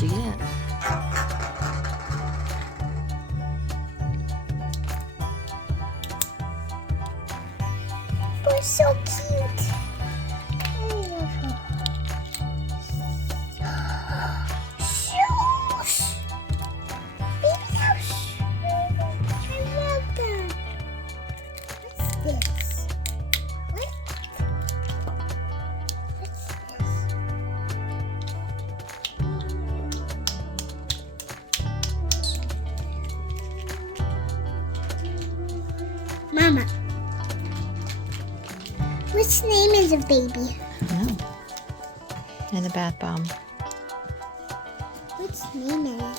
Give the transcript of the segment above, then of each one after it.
What'd you get? They're so cute. Shoes! Baby house! I love them. What's this? What's this? Mama, which name is a baby? No. And the bath bomb. Which name is it?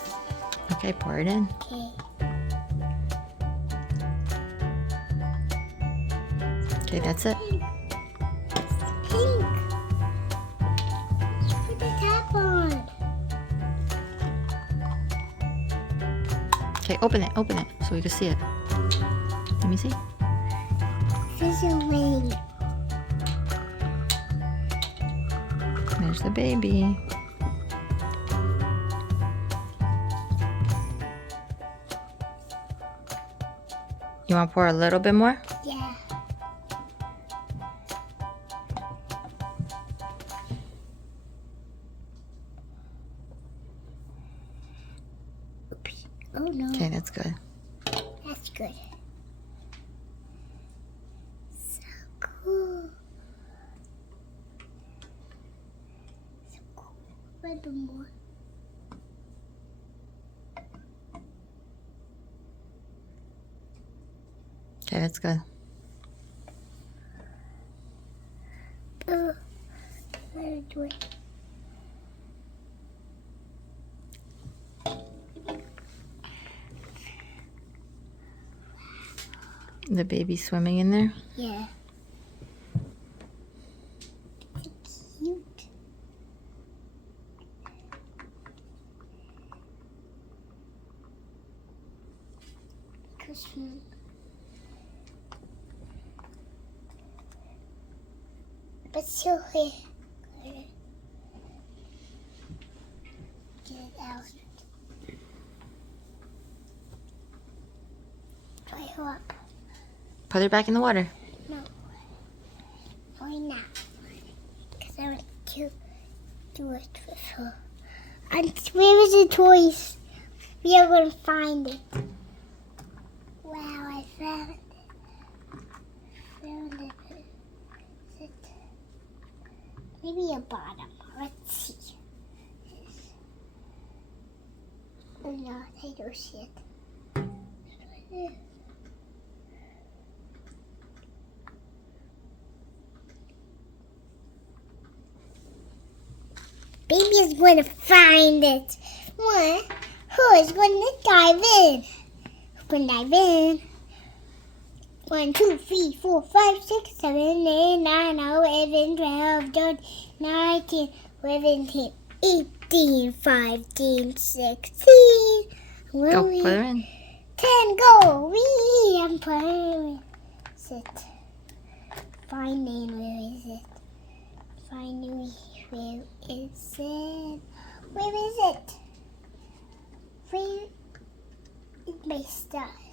Okay, pour it in. Okay. Okay, that's it. Pink. Pink. Put the cap on. Okay, open it so we can see it. Let me see. Fizzling. There's the baby. You want to pour a little bit more? Yeah. Oops. Oh no. Okay, that's good. That's good. So cool. So cool. A little bit more. Okay, that's good. Let do it. The baby swimming in there. Yeah. It's cute. Christmas. But still here. Get it out. Try her up. Put her back in the water. No. Why not? Because I want to do it with her. And where is the toys? We are going to find it. Wow, I found it. Found it. Is it? Maybe a bottom. Let's see. Oh no, I don't see it. Baby is going to find it. What? Who is going to dive in? Who's going to dive in? 1, 2, 3, 4, 5, 6, 7, 8, 9, 11, 12, 13, 19, 17, 18, 15, 16. Go, put her in. 10, go. Wee, I'm playing. Is it? Finding, where is it? Finding, where is it? Where is it? Where is my stuff?